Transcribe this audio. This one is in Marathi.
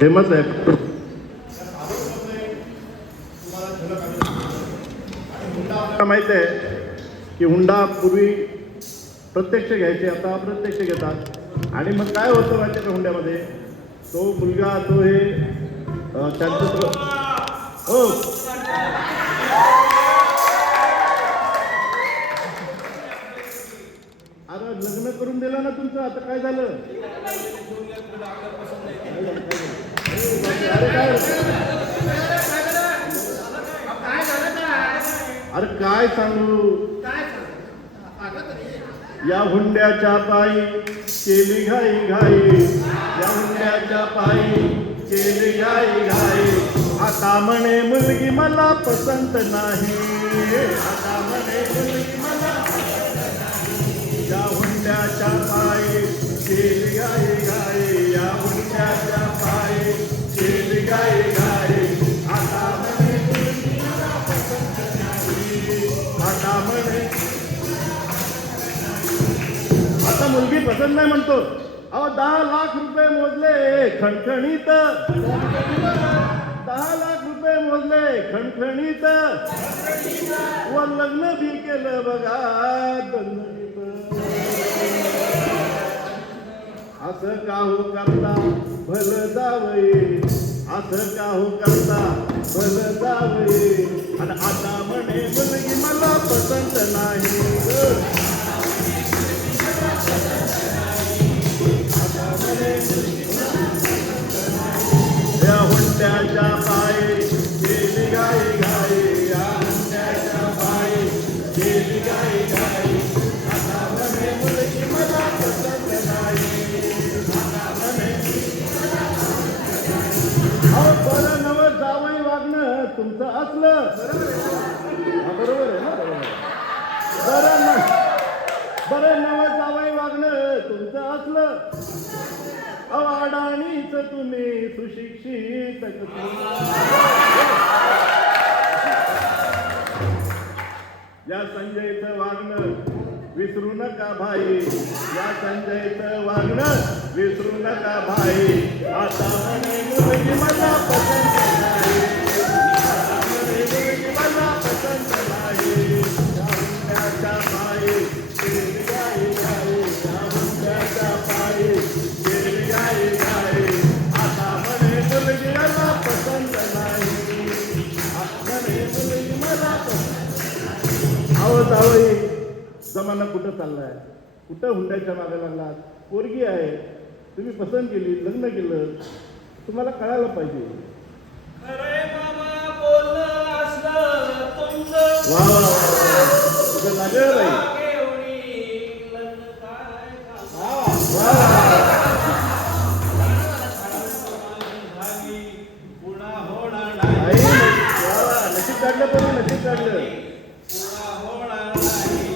फेमस आहे. आपल्याला माहीत आहे की हुंडा पूर्वी प्रत्यक्ष घ्यायचे आता अप्रत्यक्ष घेतात. आणि मग काय होतं माहिती त्या हुंड्यामध्ये? तो मुलगा तो हे त्यांचं हो. आता काय झालं? अरे काय सांगू? या हुंड्याच्या पायी केली घाई घाई. या हुंड्याच्या पायी केली घाई घाई. आता म्हणे मुलगी मला पसंत नाही. आता म्हणे मुलगी मला आता मुलगी पसंत नाही आता मुलगी पसंत नाही म्हणतो. अहो दहा लाख रुपये मोजले खणखणीत. दहा लाख रुपये मोजले खणखणीत. व लग्न बी केलं बघा असं का हो करता भल जावई. असं का हो करता भल जावई. आणि आता म्हणे मुलगी मला पसंत नाही ग. या हुंड्याच्या पायी गेली गाई गाई. या हुंड्याच्या पायी गेली तुमचं बरोबर आहे ना? बरं न बरं नव जावई वागणं तुमचं असलं. अवाडाणीच तुम्ही सुशिक्षित. या संजयचं वागणं विसरू नका भाई. या संजयचं वागणं विसरू नका भाई. आता म्हणे पसंत अहो जावई जमाना कुठं चाललाय? कुठं हुंड्याच्या मागे लागलात? पोरगी आहे. तुम्ही पसंत केली लग्न केलं. तुम्हाला कळायला पाहिजे. वा. Deus.